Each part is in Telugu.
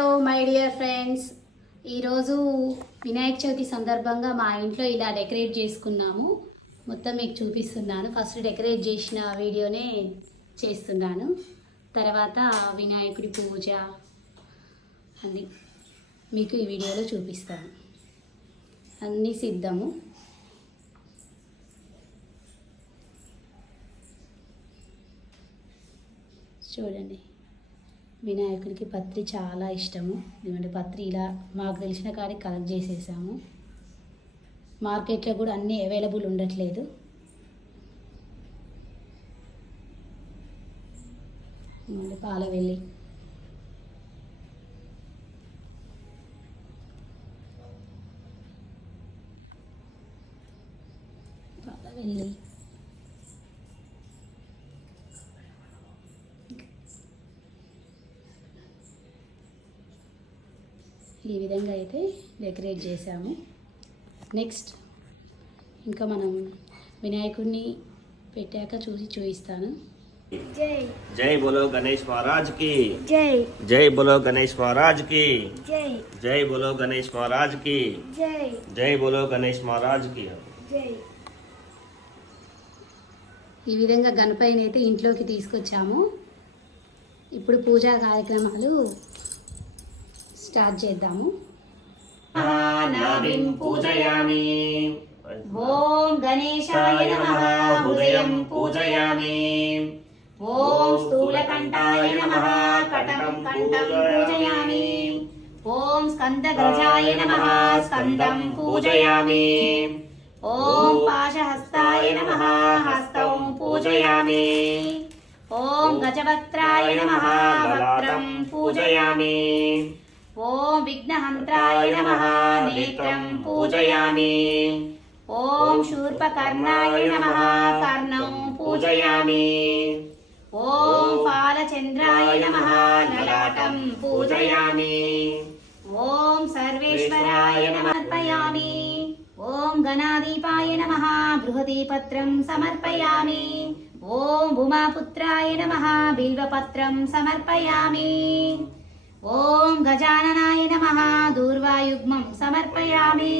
హలో మై డియర్ ఫ్రెండ్స్, ఈరోజు వినాయక చవితి సందర్భంగా మా ఇంట్లో ఇలా డెకరేట్ చేసుకున్నాము. మొత్తం మీకు చూపిస్తున్నాను. ఫస్ట్ డెకరేట్ చేసిన వీడియోనే చేస్తున్నాను. తర్వాత వినాయకుడి పూజ అన్నీ మీకు ఈ వీడియోలో చూపిస్తాను. అన్నీ సిద్ధము. చూడండి, వినాయకుడికి పత్రి చాలా ఇష్టము. ఎందుకంటే పత్రి ఇలా మాకు తెలిసిన కాడికి కలెక్ట్ చేసేసాము. మార్కెట్లో కూడా అన్నీ అవైలబుల్ ఉండట్లేదు. పాలవెల్లి ఈ విధంగా అయితే డెకరేట్ చేసాము. నెక్స్ట్ ఇంకా మనం వినాయకుడిని పెట్టాక చూపిస్తాను. जय जय बोलो गणेश महाराज की जय जय बोलो गणेश महाराज की जय जय बोलो गणेश महाराज की जय जय बोलो गणेश महाराज की जय. ఈ విధంగా గణపతిని అయితే ఇంట్లోకి తీసుకొచ్చాము. ఇప్పుడు పూజా కార్యక్రమాలు స్టార్ట్ చేద్దాము. పూజయామి. ఓం గణేశాయ నమః హృదయం పూజయామి. ఓం స్థూలకంఠాయ నమః కటం కంఠం పూజయామి. ఓం స్కందగజాయ నమః స్కందం పూజయామి. ఓం పాశహస్తాయ నమః హస్తం పూజయామి. ఓం గజవక్త్రాయ నమః వక్త్రం పూజయామి. ఓం విఘ్నహంత్రాయ నమః నేత్రం పూజయామి. ఓం శూర్పకర్ణాయ నమః కర్ణం పూజయామి. ఓం ఫాలచంద్రాయ నమః లలాటం పూజయామి. ఓం సర్వేశ్వరాయ నమః సమర్పయామి. ఓం గణాధిపాయ నమః బృహదీపత్రం సమర్పయామి. ఓం భూమాపుత్రాయ నమః బిల్వపత్రం సమర్పయామి. ఓం గజాననాయ నమః దూర్వాయుగ్మం సమర్పయామి.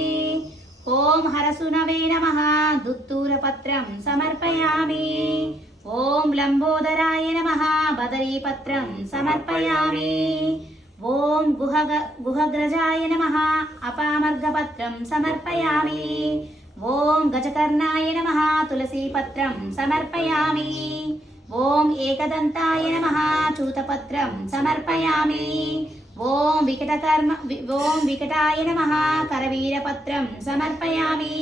ఓం హరసునవే నమః దుత్తూరపత్రం సమర్పయామి. ఓం లంబోదరాయ నమః బదరీపత్రం సమర్పయామి. ఓం గుహగ్రజాయ నమః అపామర్గపత్రం సమర్పయామి. ఓం గజకర్ణాయ నమః తులసీపత్రం సమర్పయామి. ఓం ఏకదంతాయ నమః చూతపత్రం సమర్పయామి. ఓం వికటాయ నమః కరవీరపత్రం సమర్పయామి.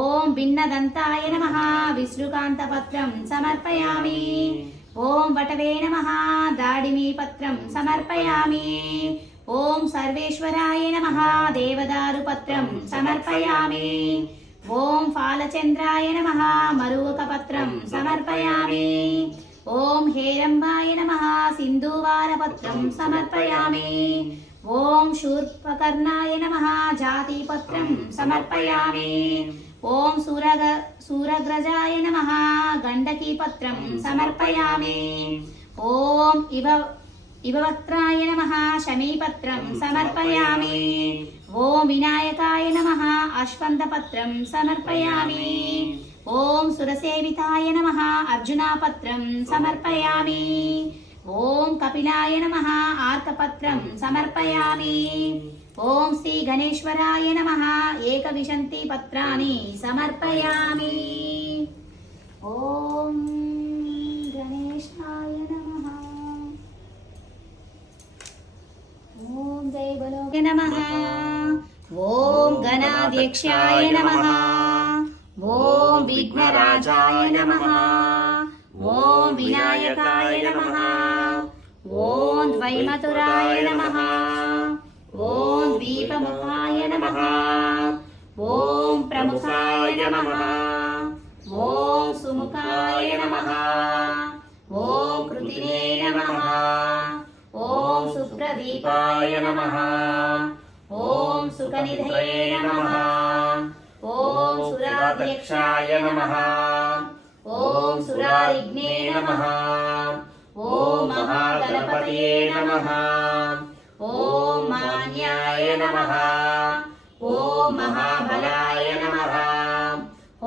ఓం భిన్నదంతాయ నమః విష్ణుకాంతపత్రం సమర్పయామి. ఓం వటవే నమః దాడిమీపత్రం సమర్పయామి. ఓం సర్వేశ్వరాయ నమః దేవదారుపత్రం సమర్పయామి. ఓం ఫాలచంద్రాయ నమః మరువకపత్రం సమర్పయామి. ఓం హేరంబాయ నమః సింధూవారపత్రం సమర్పయామి. ఓం శూర్పకర్ణాయ నమః జాతిపత్రం సమర్పయామి. ఓం సూరగ్రజాయ నమః గండకీపత్రం సమర్పయామి. ఓం ఇవవక్త్రాయ నమః శమీపత్రం సమర్పయామి. ఓం వినాయకాయ నమః అశ్వంతపత్రం సమర్పయామి. ఓం సురసేవితాయ నమః అర్జునాపత్రం సమర్పయామి. ఓం కపిలాయ నమః ఆర్కపత్రం సమర్పయామి. ఓం శ్రీ గణేశ్వరాయ నమః ఏకవింశతి పత్రాన్ని సమర్పయామి. ఓం గణేశాయ నమః. ఓం జై బలో నమః. ఓం గణాధ్యక్షాయ నమః. ఓం విఘ్నరాజాయ నమః. ఓం వినాయకాయ నమః. ఓం ద్వైమతురాయ నమః. ఓం దీపముఖాయ నమః. ఓం ప్రముఖాయ నమః. ఓం సుముఖాయ నమః. ఓం కృతినే నమః. ఓం సుప్రదీపాయ నమః. ఓం సుఖనిధయే నమః. ఓం సురాధ్యక్షాయ నమః. ఓం సురారిఘ్నే నమః. ఓం మహాగణపతయే నమః. ఓం नमः ॐ महाबलाय नमः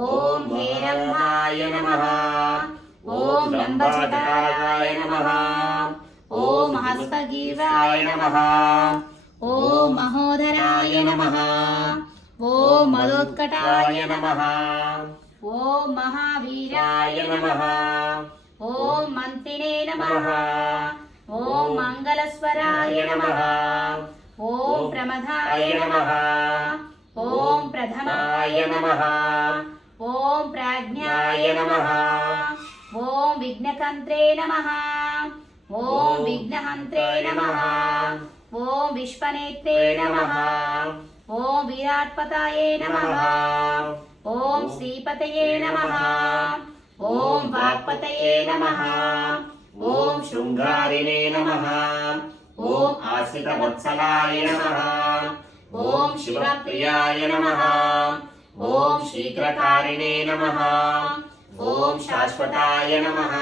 ॐ हेरम्बाय नमः ॐ लम्बजटाय नमः ॐ हस्तगिराय नमः ॐ महोदराय नमः ॐ मलोत्कटाय नमः ॐ महावीराय नमः ॐ मन्तिने नमः ॐ मङ्गलस्वराय नमः ॐ प्रमदाय नमः ॐ प्रथमाय नमः ॐ प्राज्ञाय नमः ॐ विघ्नकन्त्रे नमः ॐ विघ्नहन्त्रे नमः ॐ विश्वनेत्रे नमः ॐ विराट्पताये नमः ॐ श्रीपतये नमः ॐ वाक्पतये नमः ॐ शृङ्गारिणे नमः ॐ आश्रितवत्सलाय नमः ॐ शिवप्रियाय नमः ॐ शीघ्रकारिणे नमः ॐ शाश्वताय नमः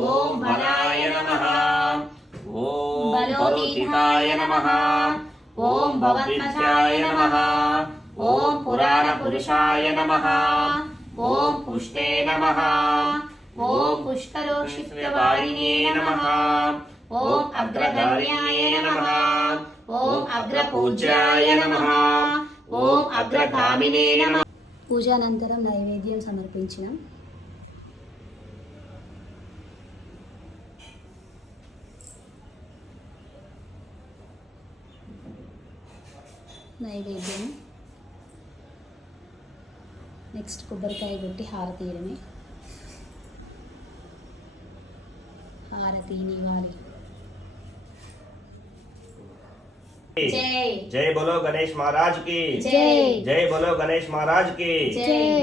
ॐ बलाय नमः ॐ बलोतीताय नमः ॐ भवत्मजाय नमः ॐ पुराणपुरुषाय नमः ॐ पुष्टे नमः ॐ पुष्करोषितवारिणे नमः ॐ अग्रगण्याय नमः ॐ अग्रपूज्याय नमः ॐ अग्रगामिने नमः. పూజానంతరం నైవేద్యం సమర్పించినాం. నైవేద్యం నెక్స్ట్ కొబ్బరికాయ కొట్టి హారతి ఇవ్వడమే. హారతి నివాలి. जय जय बोलो गणेश महाराज की जय जय बोलो गणेश महाराज की जय.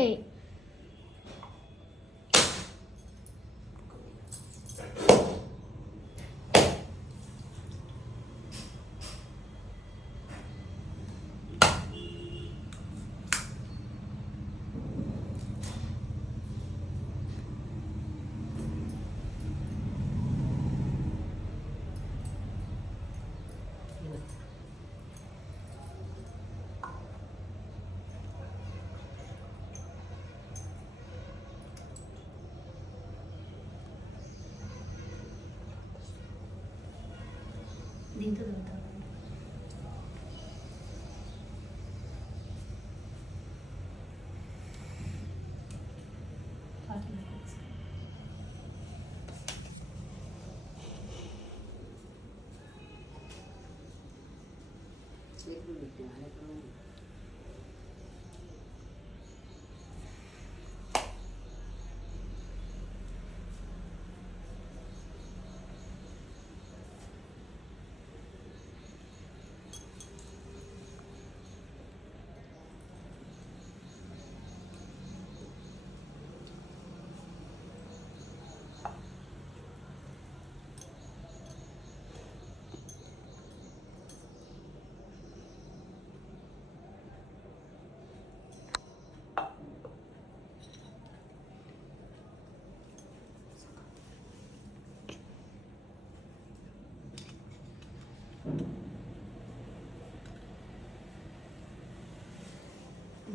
దీంతో చదువుతాను.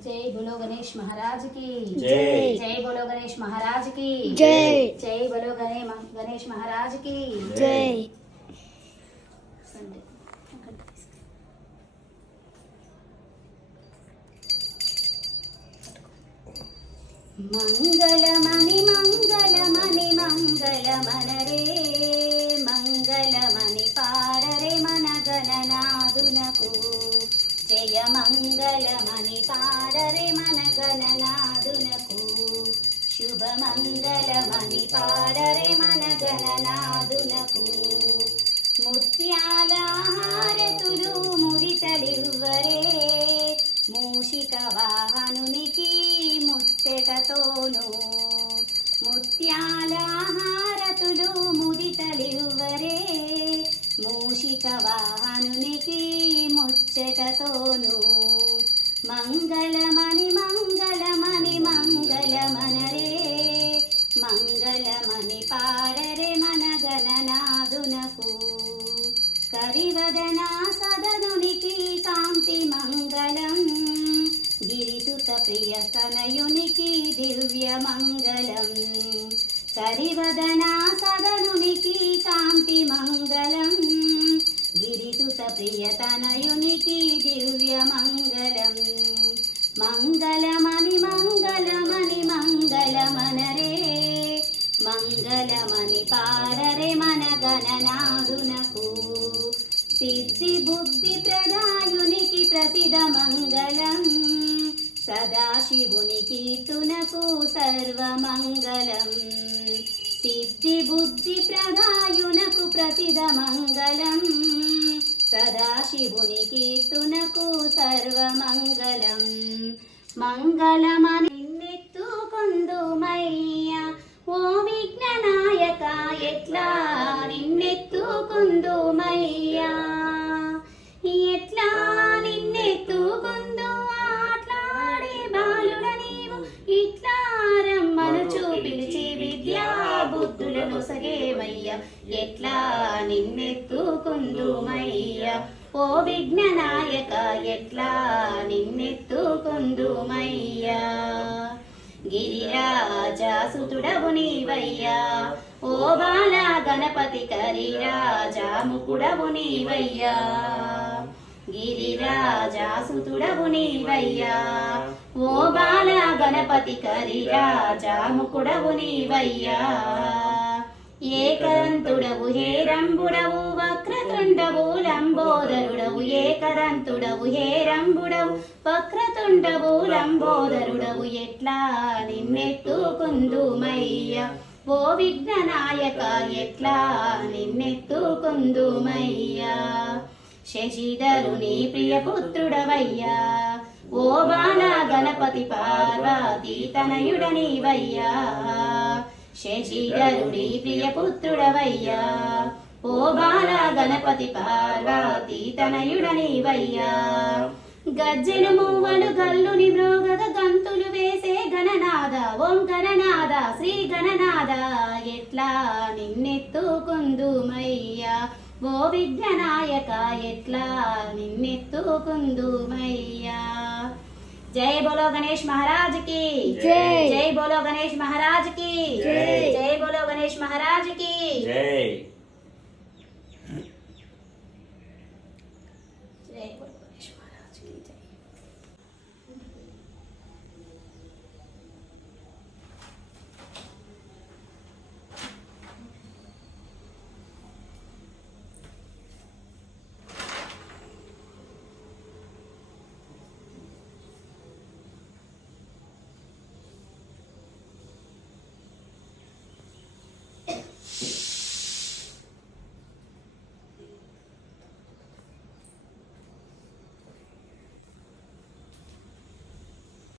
जय बोलो गणेश महाराज की जय जय बोलो गणेश महाराज की जय जय बोलो गणेश महाराज की जय మంగళమణి మంగళమణి మంగళమనరే మంగళమణి పాడరే మన గణనాదునకు జయ మంగళమణి పాడరే మన గణనాదునకు శుభ మంగళమణి పాడరే మన గణనాదునకు ముత్యాల హారతులు మురితలివ్వరే మూషిక వాహనునికి ముచ్చెటతోను ముత్యాల హారతులు మురితలివ్వరే మూషిక వాహనునికి ముచ్చెటతోను మంగళమణి మంగళమణి మంగళమనరే మంగళమణి పాడరే మన గణనాదునకు కరివదన సదనునికి కరివదనా సదనునికి కాంతి మంగళం గిరిసుత ప్రియతనయునికి దివ్య మంగళం మంగళమని మంగళమని మంగళమనరే మంగళమని పాడరే మన గణనాదునకు సిద్ధి బుద్ధి ప్రదాయునికి ప్రతిద మంగళం సదాశివునికి తునకు సర్వమంగళం సిద్ధి బుద్ధి ప్రదాయునకు ప్రతిద మంగళం సదాశివునికి తునకు సర్వమంగళం మంగళమని నిన్నెత్తుకుందుమయ్యా ఓ విఘ్ననాయక ఎట్లా నిన్నెత్తుకుందుమయ్యా ఎట్లా నిన్నెత్తుకుందు ఆట్లాడే బాలుడ నీవు ఇట్లా రమ్మను చూపిలిచి విద్యా బుద్ధులను సగేమయ్యా ఎట్లా నిన్నెత్తుకుందుమయ్యా ఓ విఘ్ననాయక ఎట్లా నిన్నెత్తుకుందుమయ్యా గిరిరాజాసుతుడవు నీవయ్యా ఓ బాల గణపతి కరిరాజా ముకుడవు నీవయ్యా గిరిరాజాసుతుడవు నీవయ్యా ఓ బాల గణపతి కరిరాజా ముకుడవు నీవయ్యా ఏకదంతుడవు హేరంబుడవు వక్రతుండవు లంబోదరుడవు ఏకదంతుడవు హేరంబుడవు వక్రతుండవు లంబోదరుడవు ఎట్లా నిన్నెత్తుకుందుమయ్యా ఓ విఘ్ననాయక ఎట్లా నిన్నెత్తుకుందుమయ్యా శశిధరుని ప్రియపుత్రుడవయ్యా ఓ బాల గణపతి పార్వతీ తనయుడనివయ్యా శశిధరుడి ప్రియపుత్రుడవయ్యా ఓ బాల గణపతి పార్వతీ తనయుడనివయ్యా గజ్జెను మువ్వలు గల్లుని మ్రోగద గంతులు వేసే గణనాద ఓం గణనాద శ్రీ గణనాద ఎట్లా నిన్నెత్తుకుందుమయ్యా ఓ విఘ్ననాయక ఎట్లా నిన్నెత్తుకుందుమయ్యా जय बोलो गणेश महाराज की जय। जय बोलो गणेश महाराज की जय। जय बोलो गणेश महाराज की जय